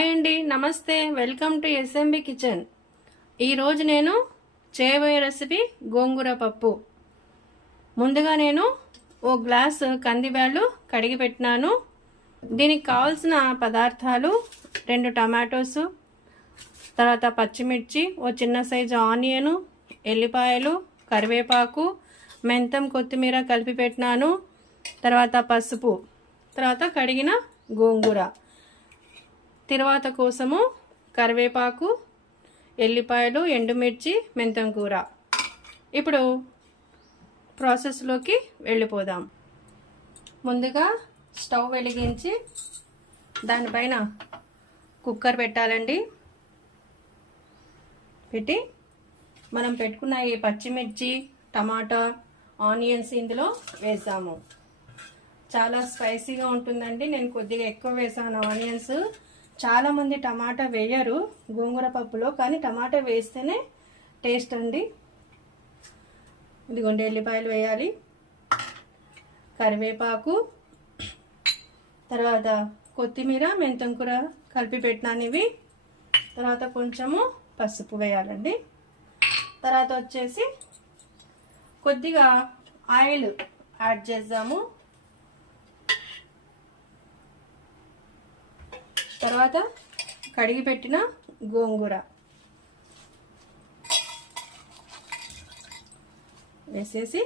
Hi అండి, నమస్తే. Welcome to SMB kitchen. ఈరోజు నేను చేయబోయే రెసిపీ గోంగూర పప్పు. ముందుగా నేను ఓ గ్లాస్ కందిబ్యాళ్ళు కడిగి పెట్టినాను. దీనికి కావాల్సిన పదార్థాలు 2 టమాటోస్, తర్వాత పచ్చిమిర్చి, ఓ చిన్న సైజు ఆనియను, ఎల్లిపాయలు, కరివేపాకు, మెంతం, కొత్తిమీర కలిపి పెట్టినాను. తర్వాత పసుపు, తర్వాత కడిగిన గోంగూర, తర్వాత కోసము కరివేపాకు, ఎల్లిపాయలు, ఎండుమిర్చి, మెంతం కూర. ఇప్పుడు ప్రాసెస్లోకి వెళ్ళిపోదాం. ముందుగా స్టవ్ వెలిగించి దానిపైన కుక్కర్ పెట్టాలండి. పెట్టి మనం పెట్టుకున్న ఈ పచ్చిమిర్చి, టమాటా, ఆనియన్స్ ఇందులో వేసాము. చాలా స్పైసీగా ఉంటుందండి. నేను కొద్దిగా ఎక్కువ వేసాను ఆనియన్స్. చాలామంది టమాటా వేయరు గోంగూర పప్పులో, కానీ టమాటా వేస్తేనే టేస్ట్ అండి. ఇదిగోండి, ఎల్లిపాయలు వేయాలి, కరివేపాకు, తర్వాత కొత్తిమీర, మెంతం కూర కలిపి పెట్టినాను ఇవి. తర్వాత కొంచెము పసుపు వేయాలండి. తర్వాత వచ్చేసి కొద్దిగా ఆయిల్ యాడ్ చేద్దాము. తర్వాత కడిగి పెట్టిన గోంగూర వేసేసి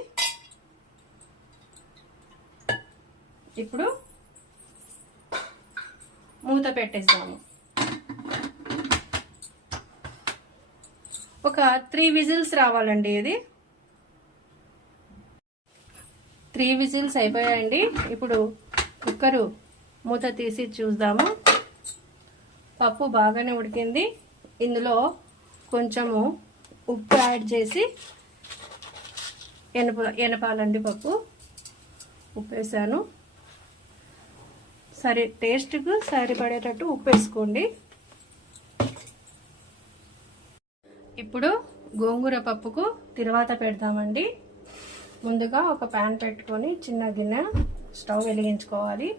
ఇప్పుడు మూత పెట్టేస్తాము. ఒక 3 విజిల్స్ రావాలండి. ఇది 3 విజిల్స్ అయిపోయాయండి. ఇప్పుడు కుక్కరు మూత తీసి చూద్దాము. పప్పు బాగానే ఉడికింది. ఇందులో కొంచెము ఉప్పు యాడ్ చేసి ఎనపాలండి. పప్పు ఉప్పు వేసాను. టేస్ట్కు సరిపడేటట్టు ఉప్పు వేసుకోండి. ఇప్పుడు గోంగూర పప్పుకు తిరువాత పెడదామండి. ముందుగా ఒక ప్యాన్ పెట్టుకొని చిన్న గిన్నె స్టవ్ వెలిగించుకోవాలి.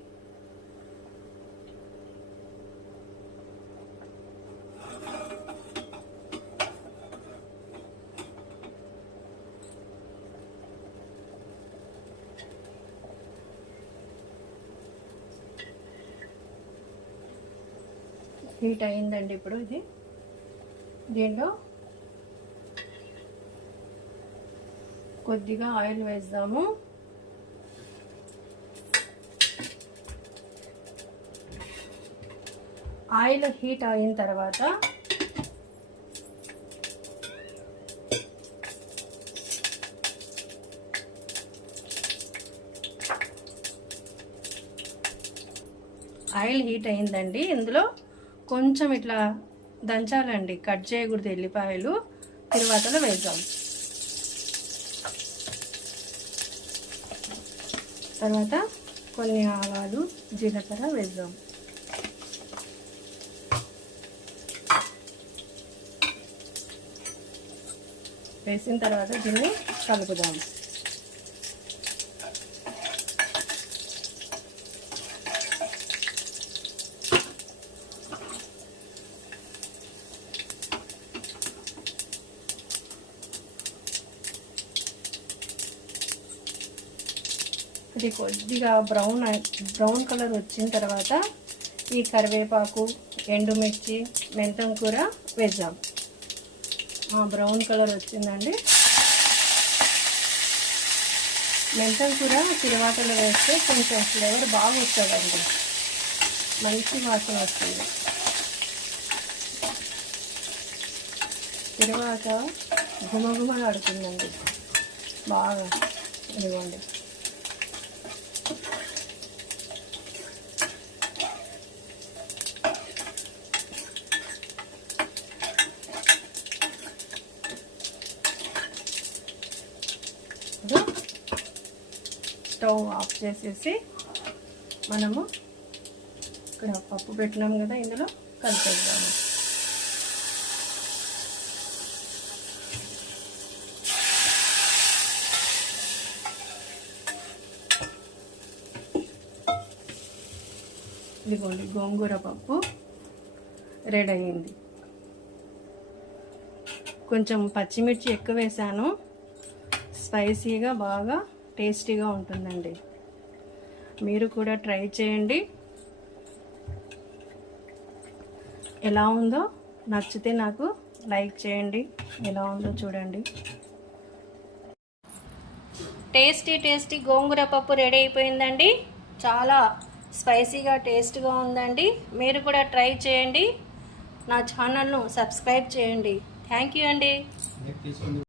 హీట్ అయిందండి. ఇప్పుడు దీనిలో కొద్దిగా ఆయిల్ వేద్దాము. ఆయిల్ హీట్ అయిన తర్వాత ఆయిల్ హీట్ అయిందండి. ఇందులో కొంచెం ఇట్లా దంచాలండి, కట్ చేయకూడదు. ఎల్లిపాయలు తిరువాతలో వేద్దాం. తర్వాత కొన్ని ఆవాలు, జీలకర్ర వేద్దాం. వేసిన తర్వాత దీన్ని కలుపుదాం. ఇది కొద్దిగా బ్రౌన్ కలర్ వచ్చిన తర్వాత ఈ కరివేపాకు, ఎండుమిర్చి, మెంతం కూర వేద్దాం. బ్రౌన్ కలర్ వచ్చిందండి. మెంతం కూర తిరువాతలో వేస్తే కొంచెం ఫ్లేవర్ బాగా వస్తుందండి, మంచి వాసన వస్తుంది. తిరువాత గుమగుమలాడుతుందండి బాగా. ఇదిగోండి, స్టవ్ ఆఫ్ చేసేసి మనము ఇక్కడ పప్పు పెట్టినాం కదా, ఇందులో కలిపేద్దాము. ఇదిగోండి గోంగూర పప్పు రెడీ అయ్యింది. కొంచెం పచ్చిమిర్చి ఎక్కువ వేసాను, స్పైసీగా బాగా టేస్టీగా ఉంటుందండి. మీరు కూడా ట్రై చేయండి. ఎలా ఉందో నచ్చితే నాకు లైక్ చేయండి. ఎలా ఉందో చూడండి. టేస్టీ గోంగూర పప్పు రెడీ అయిపోయిందండి. చాలా స్పైసీగా టేస్ట్గా ఉందండి. మీరు కూడా ట్రై చేయండి. నా ఛానల్ను సబ్స్క్రైబ్ చేయండి. థ్యాంక్ యూ అండి.